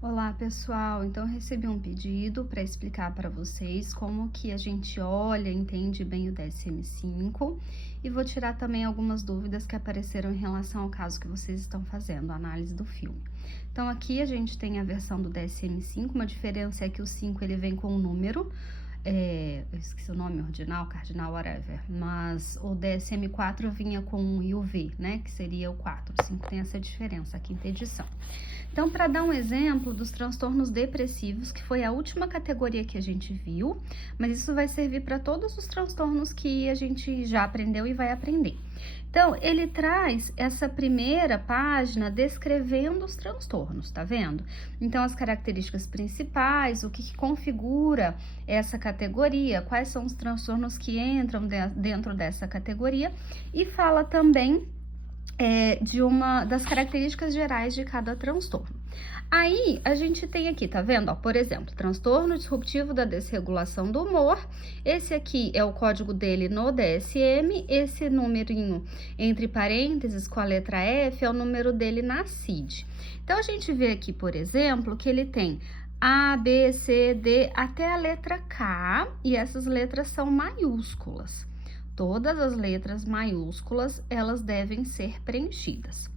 Olá, pessoal. Então, eu recebi um pedido para explicar para vocês como que a gente olha, entende bem o DSM-5 e vou tirar também algumas dúvidas que apareceram em relação ao caso que vocês estão fazendo, a análise do filme. Então, aqui a gente tem a versão do DSM-5, uma diferença é que o 5 ele vem com um número, eu esqueci o nome, ordinal, cardinal, whatever, mas o DSM-4 vinha com um e o V, né, que seria o 4. O 5 tem essa diferença, a quinta edição. Então, para dar um exemplo dos transtornos depressivos, que foi a última categoria que a gente viu, mas isso vai servir para todos os transtornos que a gente já aprendeu e vai aprender. Então, ele traz essa primeira página descrevendo os transtornos, tá vendo? Então, as características principais, o que configura essa categoria, quais são os transtornos que entram dentro dessa categoria, e fala também das características gerais de cada transtorno. Aí, a gente tem aqui, tá vendo? Ó, por exemplo, transtorno disruptivo da desregulação do humor. Esse aqui é o código dele no DSM. Esse numerinho entre parênteses com a letra F é o número dele na CID. Então, a gente vê aqui, por exemplo, que ele tem A, B, C, D, até a letra K, e essas letras são maiúsculas. Todas as letras maiúsculas, elas devem ser preenchidas.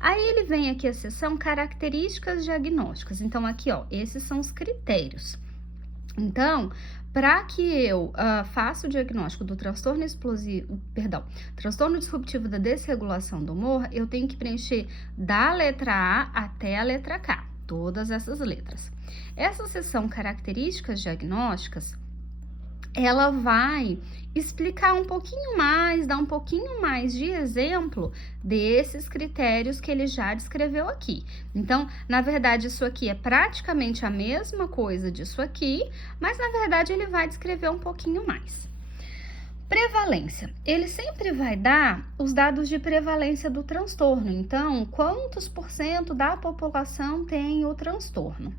Aí ele vem aqui a seção características diagnósticas. Então, aqui, ó, esses são os critérios. Então, para que eu faça o diagnóstico do transtorno transtorno disruptivo da desregulação do humor, eu tenho que preencher da letra A até a letra K, todas essas letras. Essa seção características diagnósticas, ela vai explicar um pouquinho mais, dar um pouquinho mais de exemplo desses critérios que ele já descreveu aqui. Então, na verdade, isso aqui é praticamente a mesma coisa disso aqui, mas na verdade ele vai descrever um pouquinho mais. Prevalência. Ele sempre vai dar os dados de prevalência do transtorno. Então, quantos por cento da população tem o transtorno?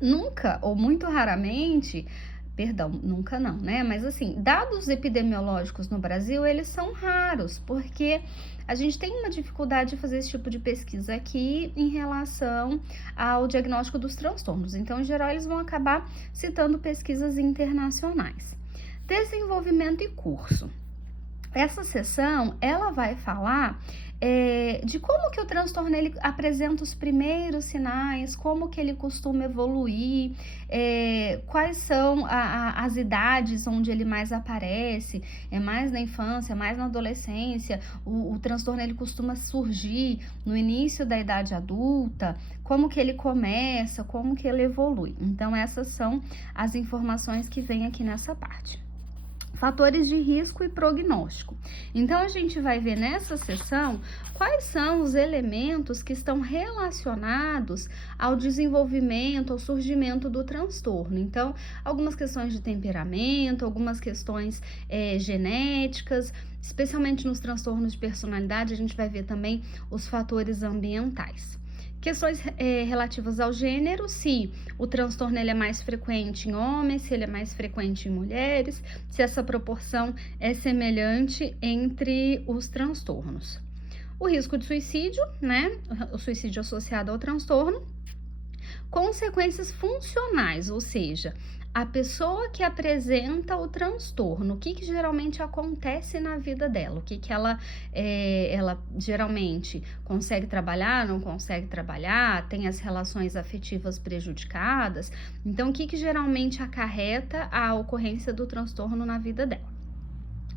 Nunca, ou muito raramente, nunca não, né? Mas assim, dados epidemiológicos no Brasil, eles são raros, porque a gente tem uma dificuldade de fazer esse tipo de pesquisa aqui em relação ao diagnóstico dos transtornos. Então, em geral, eles vão acabar citando pesquisas internacionais. Desenvolvimento e curso. Essa seção, ela vai falar de como que o transtorno ele apresenta os primeiros sinais, como que ele costuma evoluir, quais são as idades onde ele mais aparece, é mais na infância, mais na adolescência, o transtorno ele costuma surgir no início da idade adulta, como que ele começa, como que ele evolui. Então, essas são as informações que vem aqui nessa parte. Fatores de risco e prognóstico. Então, a gente vai ver nessa seção quais são os elementos que estão relacionados ao desenvolvimento, ao surgimento do transtorno. Então, algumas questões de temperamento, algumas questões genéticas, especialmente nos transtornos de personalidade, a gente vai ver também os fatores ambientais. Questões relativas ao gênero, se o transtorno ele é mais frequente em homens, se ele é mais frequente em mulheres, se essa proporção é semelhante entre os transtornos. O risco de suicídio, né? O suicídio associado ao transtorno. Consequências funcionais, ou seja, a pessoa que apresenta o transtorno, o que geralmente acontece na vida dela, o que ela geralmente consegue trabalhar, não consegue trabalhar, tem as relações afetivas prejudicadas, então o que geralmente acarreta a ocorrência do transtorno na vida dela.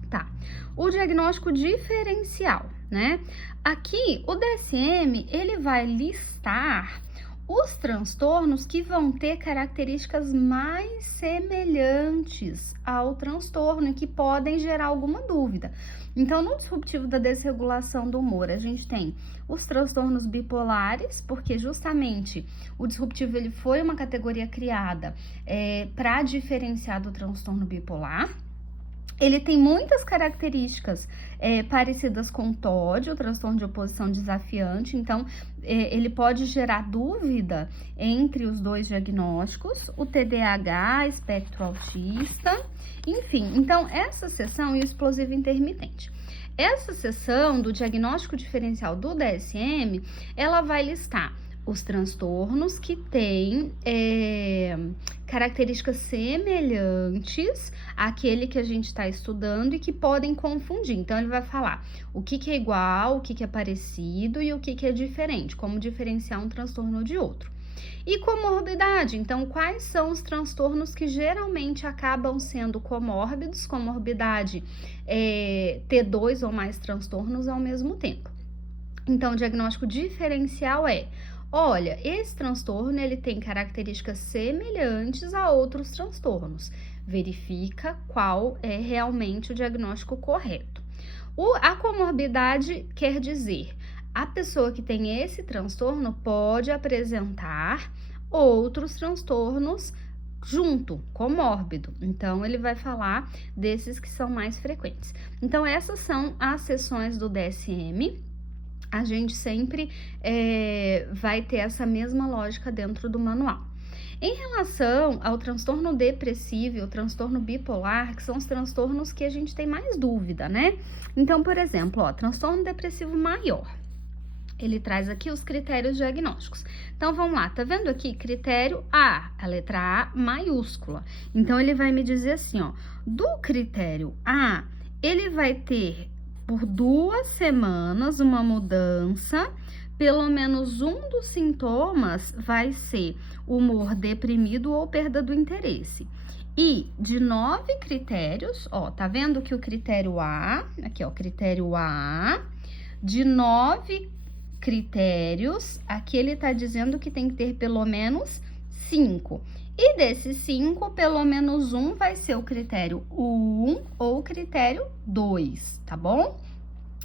Tá, o diagnóstico diferencial, né? Aqui o DSM, ele vai listar os transtornos que vão ter características mais semelhantes ao transtorno e que podem gerar alguma dúvida. Então, no disruptivo da desregulação do humor, a gente tem os transtornos bipolares, porque justamente o disruptivo ele foi uma categoria criada para diferenciar do transtorno bipolar. Ele tem muitas características parecidas com o TOD, o transtorno de oposição desafiante, então ele pode gerar dúvida entre os dois diagnósticos, o TDAH, espectro autista, enfim. Então, essa seção e o explosivo intermitente. Essa seção do diagnóstico diferencial do DSM, ela vai listar os transtornos que têm características semelhantes àquele que a gente está estudando e que podem confundir. Então, ele vai falar o que é igual, o que é parecido e o que é diferente, como diferenciar um transtorno de outro. E comorbidade, então, quais são os transtornos que geralmente acabam sendo comórbidos? Comorbidade é ter 2 ou mais transtornos ao mesmo tempo. Então, o diagnóstico diferencial é: olha, esse transtorno ele tem características semelhantes a outros transtornos. Verifica qual é realmente o diagnóstico correto. A comorbidade quer dizer: a pessoa que tem esse transtorno pode apresentar outros transtornos junto, comórbido. Então, ele vai falar desses que são mais frequentes. Então, essas são as seções do DSM. A gente sempre vai ter essa mesma lógica dentro do manual. Em relação ao transtorno depressivo e o transtorno bipolar, que são os transtornos que a gente tem mais dúvida, né? Então, por exemplo, transtorno depressivo maior. Ele traz aqui os critérios diagnósticos. Então, vamos lá, tá vendo aqui? Critério A, a letra A maiúscula. Então, ele vai me dizer assim, do critério A, ele vai ter por 2 semanas uma mudança, pelo menos um dos sintomas vai ser humor deprimido ou perda do interesse. E de 9 critérios, tá vendo que o critério A, aqui critério A, de 9 critérios, aqui ele tá dizendo que tem que ter pelo menos 5. E desses 5, pelo menos um vai ser o critério 1 ou o critério 2, tá bom?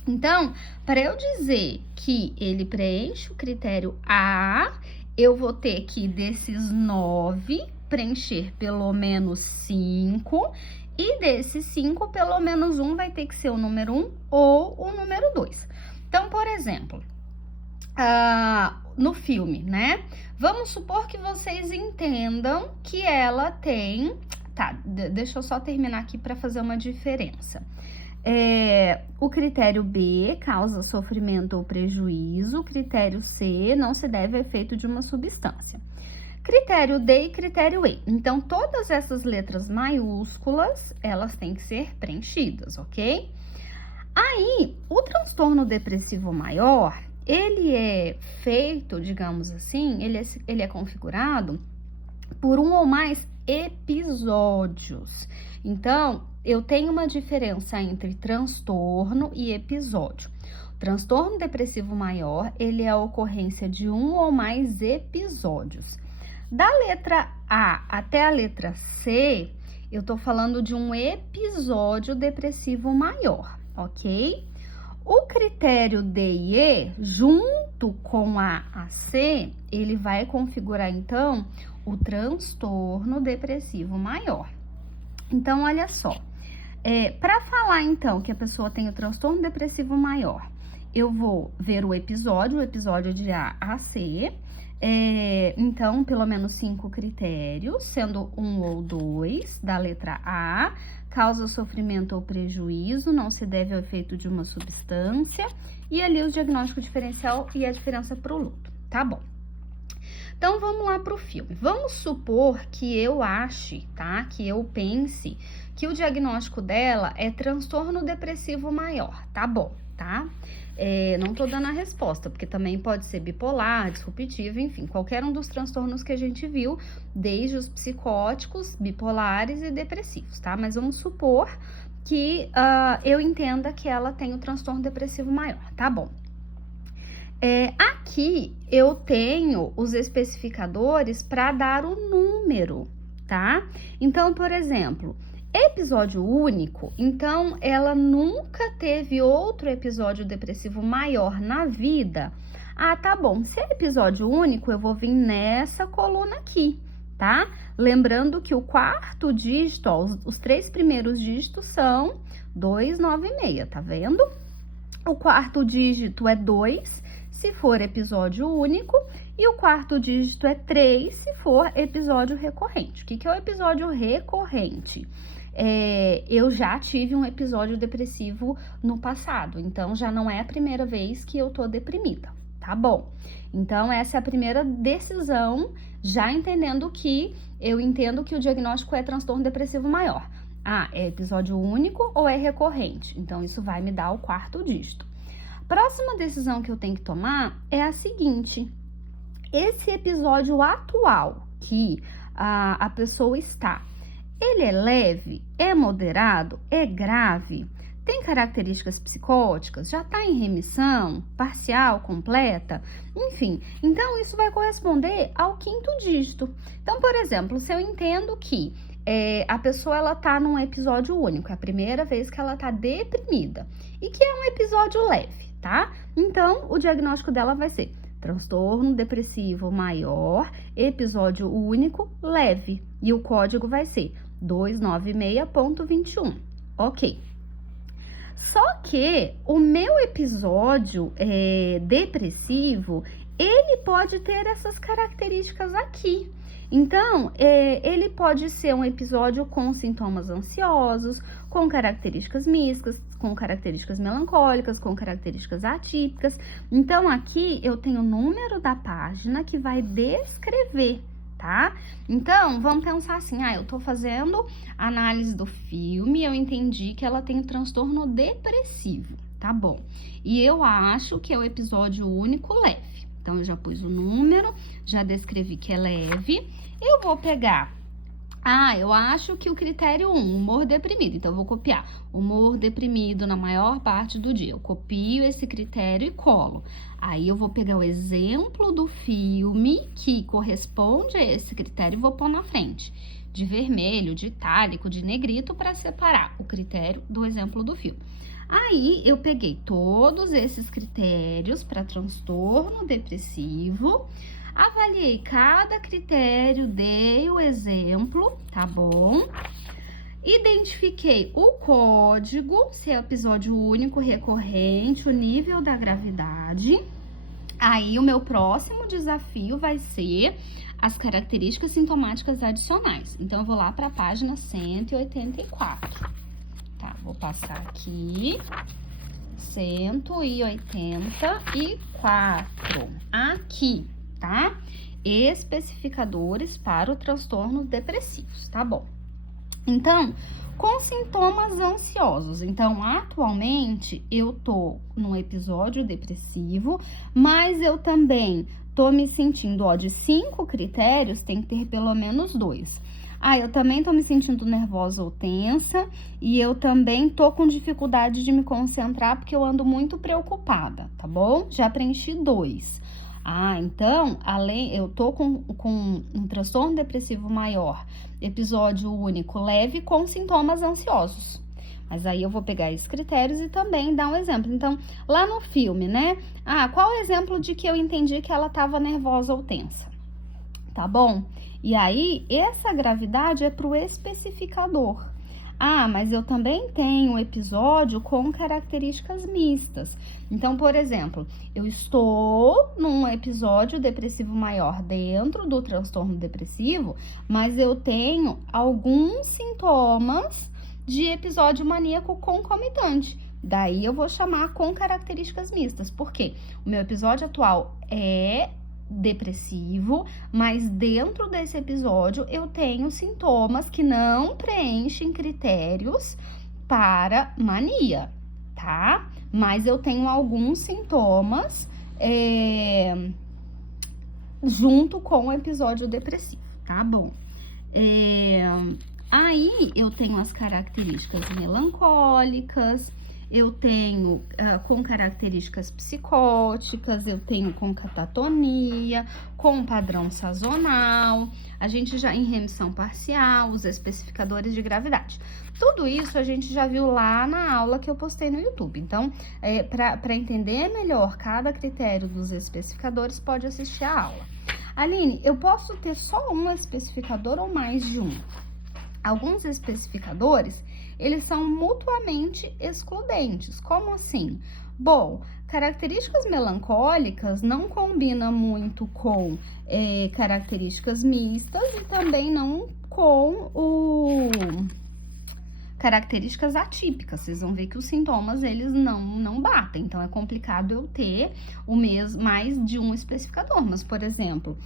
Então, para eu dizer que ele preenche o critério A, eu vou ter que, desses 9, preencher pelo menos 5. E desses 5, pelo menos um vai ter que ser o número 1 ou o número 2. Então, por exemplo, no filme, né? Vamos supor que vocês entendam que ela tem... Tá, deixa eu só terminar aqui para fazer uma diferença. O critério B causa sofrimento ou prejuízo. Critério C não se deve ao efeito de uma substância. Critério D e critério E. Então, todas essas letras maiúsculas, elas têm que ser preenchidas, ok? Aí, o transtorno depressivo maior, ele é feito, digamos assim, ele é configurado por um ou mais episódios. Então, eu tenho uma diferença entre transtorno e episódio. O transtorno depressivo maior, ele é a ocorrência de um ou mais episódios. Da letra A até a letra C, eu tô falando de um episódio depressivo maior, ok? O critério D e E, junto com A C, ele vai configurar, então, o transtorno depressivo maior. Então, olha só, para falar, então, que a pessoa tem o transtorno depressivo maior, eu vou ver o episódio de A a C, então, pelo menos 5 critérios, sendo 1 ou 2, da letra A, causa sofrimento ou prejuízo, não se deve ao efeito de uma substância, e ali o diagnóstico diferencial e a diferença para o luto, tá bom? Então, vamos lá para o filme. Vamos supor que eu ache, tá? Que eu pense que o diagnóstico dela é transtorno depressivo maior, tá bom, tá? Não tô dando a resposta, porque também pode ser bipolar, disruptivo, enfim, qualquer um dos transtornos que a gente viu, desde os psicóticos, bipolares e depressivos, tá? Mas vamos supor que eu entenda que ela tem o transtorno depressivo maior, tá bom? Aqui eu tenho os especificadores para dar o número, tá? Então, por exemplo, episódio único, então ela nunca teve outro episódio depressivo maior na vida. Tá bom, se é episódio único, eu vou vir nessa coluna aqui, tá? Lembrando que o 4º dígito, os 3 primeiros dígitos são 296, tá vendo? O 4º dígito é 2, se for episódio único, e o 4º dígito é 3, se for episódio recorrente. O que é o episódio recorrente? Eu já tive um episódio depressivo no passado, então já não é a primeira vez que eu tô deprimida, tá bom? Então, essa é a primeira decisão, já entendendo que eu entendo que o diagnóstico é transtorno depressivo maior. Ah, é episódio único ou é recorrente? Então, isso vai me dar o quarto dígito. Próxima decisão que eu tenho que tomar é a seguinte: esse episódio atual que a pessoa está, ele é leve, é moderado, é grave, tem características psicóticas, já está em remissão, parcial, completa, enfim. Então, isso vai corresponder ao quinto dígito. Então, por exemplo, se eu entendo que a pessoa ela tá num episódio único, é a primeira vez que ela tá deprimida, e que é um episódio leve, tá? Então, o diagnóstico dela vai ser transtorno depressivo maior, episódio único, leve. E o código vai ser 296.21. Ok. Só que o meu episódio depressivo, ele pode ter essas características aqui. Então, ele pode ser um episódio com sintomas ansiosos, com características mistas, com características melancólicas, com características atípicas. Então, aqui eu tenho o número da página que vai descrever, tá? Então, vamos pensar assim, eu tô fazendo análise do filme, eu entendi que ela tem transtorno depressivo, tá bom? E eu acho que é o episódio único leve. Então, eu já pus o número, já descrevi que é leve. Eu vou pegar, eu acho que o critério 1, humor deprimido. Então, eu vou copiar humor deprimido na maior parte do dia. Eu copio esse critério e colo. Aí, eu vou pegar o exemplo do filme que corresponde a esse critério e vou pôr na frente. De vermelho, de itálico, de negrito, para separar o critério do exemplo do filme. Aí, eu peguei todos esses critérios para transtorno depressivo, avaliei cada critério, dei o exemplo, tá bom? Identifiquei o código, se é episódio único, recorrente, o nível da gravidade. Aí, o meu próximo desafio vai ser as características sintomáticas adicionais. Então, eu vou lá para a página 184. Tá, vou passar aqui, 184, aqui, tá? Especificadores para o transtorno depressivos, tá bom? Então, com sintomas ansiosos. Então, atualmente, eu tô num episódio depressivo, mas eu também tô me sentindo, de 5 critérios, tem que ter pelo menos 2. Eu também tô me sentindo nervosa ou tensa, e eu também tô com dificuldade de me concentrar, porque eu ando muito preocupada, tá bom? Já preenchi 2. Então, eu tô com um transtorno depressivo maior, episódio único leve com sintomas ansiosos. Mas aí eu vou pegar esses critérios e também dar um exemplo. Então, lá no filme, né? Qual é o exemplo de que eu entendi que ela tava nervosa ou tensa? Tá bom? E aí, essa gravidade é pro especificador. Mas eu também tenho um episódio com características mistas. Então, por exemplo, eu estou num episódio depressivo maior dentro do transtorno depressivo, mas eu tenho alguns sintomas de episódio maníaco concomitante. Daí eu vou chamar com características mistas. Por quê? O meu episódio atual é depressivo, mas dentro desse episódio eu tenho sintomas que não preenchem critérios para mania, tá? Mas eu tenho alguns sintomas junto com o episódio depressivo, tá bom? Aí eu tenho as características melancólicas, eu tenho com características psicóticas, eu tenho com catatonia, com padrão sazonal, a gente já em remissão parcial, os especificadores de gravidade. Tudo isso a gente já viu lá na aula que eu postei no YouTube. Então, para entender melhor cada critério dos especificadores, pode assistir a aula. Aline, eu posso ter só um especificador ou mais de um? Alguns especificadores, eles são mutuamente excludentes. Como assim? Bom, características melancólicas não combinam muito com características mistas e também não com características atípicas. Vocês vão ver que os sintomas, eles não batem. Então, é complicado eu ter mais de um especificador. Mas, por exemplo,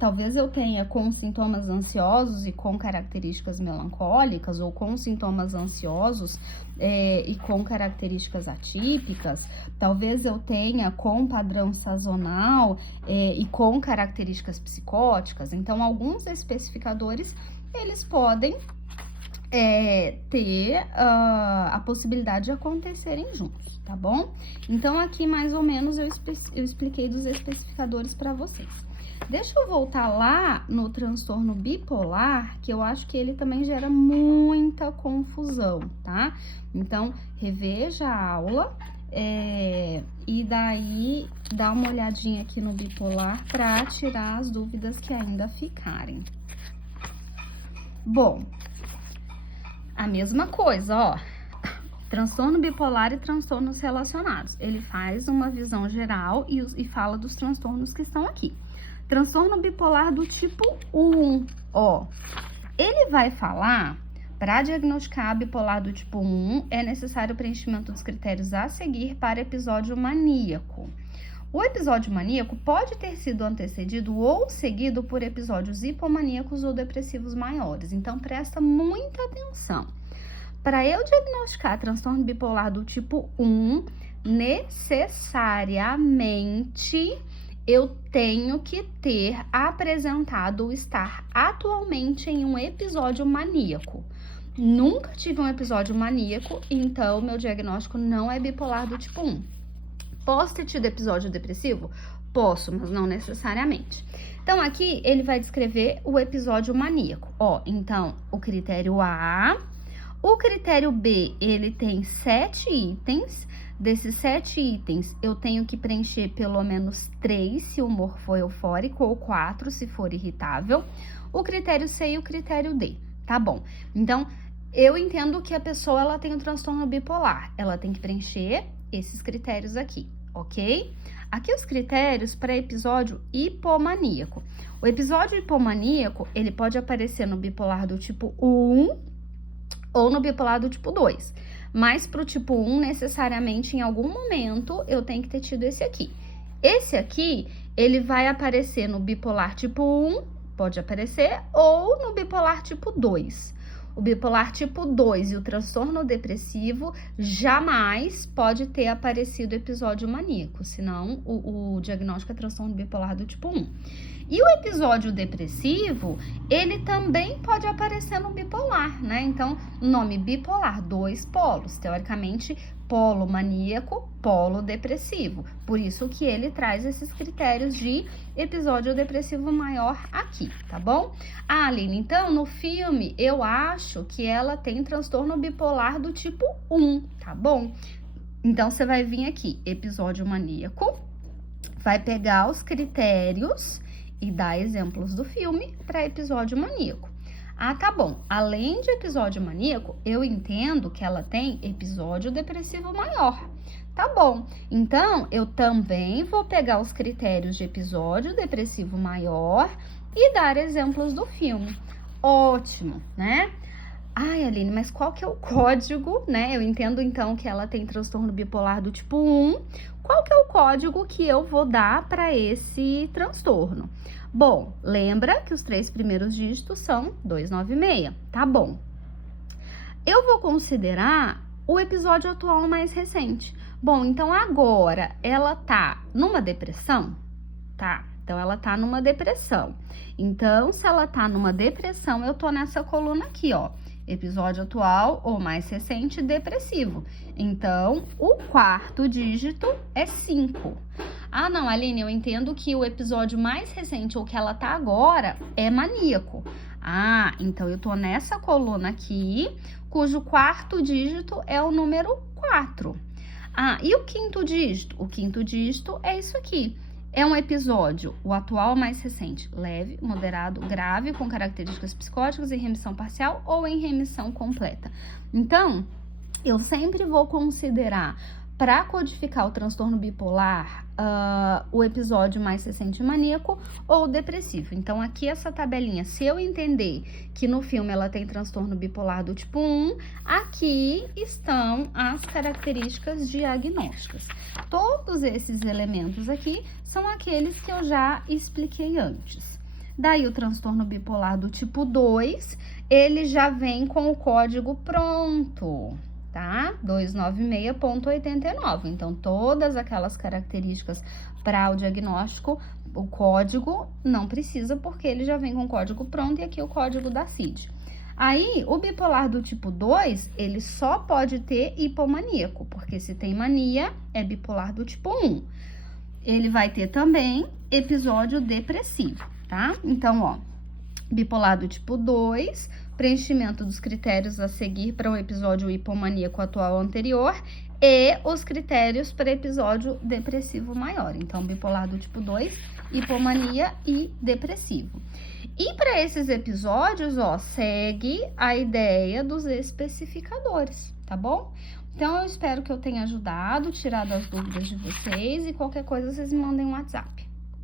talvez eu tenha com sintomas ansiosos e com características melancólicas, ou com sintomas ansiosos e com características atípicas. Talvez eu tenha com padrão sazonal e com características psicóticas. Então, alguns especificadores, eles podem ter a possibilidade de acontecerem juntos, tá bom? Então, aqui mais ou menos eu expliquei dos especificadores para vocês. Deixa eu voltar lá no transtorno bipolar, que eu acho que ele também gera muita confusão, tá? Então, reveja a aula e daí dá uma olhadinha aqui no bipolar para tirar as dúvidas que ainda ficarem. Bom, a mesma coisa, ó. Transtorno bipolar e transtornos relacionados. Ele faz uma visão geral e fala dos transtornos que estão aqui. Transtorno bipolar do tipo 1, ó. Ele vai falar, para diagnosticar bipolar do tipo 1, é necessário o preenchimento dos critérios a seguir para episódio maníaco. O episódio maníaco pode ter sido antecedido ou seguido por episódios hipomaníacos ou depressivos maiores. Então, presta muita atenção. Para eu diagnosticar transtorno bipolar do tipo 1, necessariamente eu tenho que ter apresentado ou estar atualmente em um episódio maníaco. Nunca tive um episódio maníaco, então meu diagnóstico não é bipolar do tipo 1. Posso ter tido episódio depressivo? Posso, mas não necessariamente. Então, aqui ele vai descrever o episódio maníaco. Ó, então, o critério A. O critério B, ele tem 7 itens. Desses 7 itens, eu tenho que preencher pelo menos 3 se o humor for eufórico ou 4 se for irritável. O critério C e o critério D, tá bom? Então, eu entendo que a pessoa, ela tem um transtorno bipolar. Ela tem que preencher esses critérios aqui, ok? Aqui os critérios para episódio hipomaníaco. O episódio hipomaníaco, ele pode aparecer no bipolar do tipo 1 ou no bipolar do tipo 2. Mas para o tipo 1, necessariamente, em algum momento, eu tenho que ter tido esse aqui. Esse aqui, ele vai aparecer no bipolar tipo 1, pode aparecer, ou no bipolar tipo 2. O bipolar tipo 2 e o transtorno depressivo jamais pode ter aparecido episódio maníaco, senão o diagnóstico é transtorno bipolar do tipo 1. E o episódio depressivo, ele também pode aparecer no bipolar, né? Então, nome bipolar, 2 polos, teoricamente, polo maníaco, polo depressivo. Por isso que ele traz esses critérios de episódio depressivo maior aqui, tá bom? Ah, Aline, então, no filme, eu acho que ela tem transtorno bipolar do tipo 1, tá bom? Então, você vai vir aqui, episódio maníaco, vai pegar os critérios e dar exemplos do filme para episódio maníaco. Ah, tá bom. Além de episódio maníaco, eu entendo que ela tem episódio depressivo maior. Tá bom. Então, eu também vou pegar os critérios de episódio depressivo maior e dar exemplos do filme. Ótimo, né? Ai, Aline, mas qual que é o código, né? Eu entendo, então, que ela tem transtorno bipolar do tipo 1. Qual que é o código que eu vou dar para esse transtorno? Bom, lembra que os 3 primeiros dígitos são 296, tá bom. Eu vou considerar o episódio atual mais recente. Bom, então agora ela tá numa depressão? Tá, então ela tá numa depressão. Então, se ela tá numa depressão, eu tô nessa coluna aqui, ó. Episódio atual ou mais recente, depressivo. Então, o 4º dígito é 5. Ah, não, Aline, eu entendo que o episódio mais recente, ou que ela tá agora, é maníaco. Ah, então eu tô nessa coluna aqui, cujo 4º dígito é o número 4. Ah, e o 5º dígito? O 5º dígito é isso aqui. É um episódio, o atual mais recente, leve, moderado, grave, com características psicóticas, em remissão parcial ou em remissão completa. Então, eu sempre vou considerar para codificar o transtorno bipolar, o episódio mais recente maníaco ou depressivo. Então, aqui essa tabelinha, se eu entender que no filme ela tem transtorno bipolar do tipo 1, aqui estão as características diagnósticas. Todos esses elementos aqui são aqueles que eu já expliquei antes. Daí, o transtorno bipolar do tipo 2, ele já vem com o código pronto, tá? 296.89. Então, todas aquelas características para o diagnóstico, o código não precisa, porque ele já vem com o código pronto e aqui o código da CID. Aí, o bipolar do tipo 2, ele só pode ter hipomaníaco, porque se tem mania, é bipolar do tipo 1. Ele vai ter também episódio depressivo, tá? Então, ó, bipolar do tipo 2, preenchimento dos critérios a seguir para o episódio hipomaníaco atual anterior e os critérios para episódio depressivo maior. Então, bipolar do tipo 2, hipomania e depressivo. E para esses episódios, ó, segue a ideia dos especificadores, tá bom? Então, eu espero que eu tenha ajudado, tirado as dúvidas de vocês e qualquer coisa vocês me mandem um WhatsApp.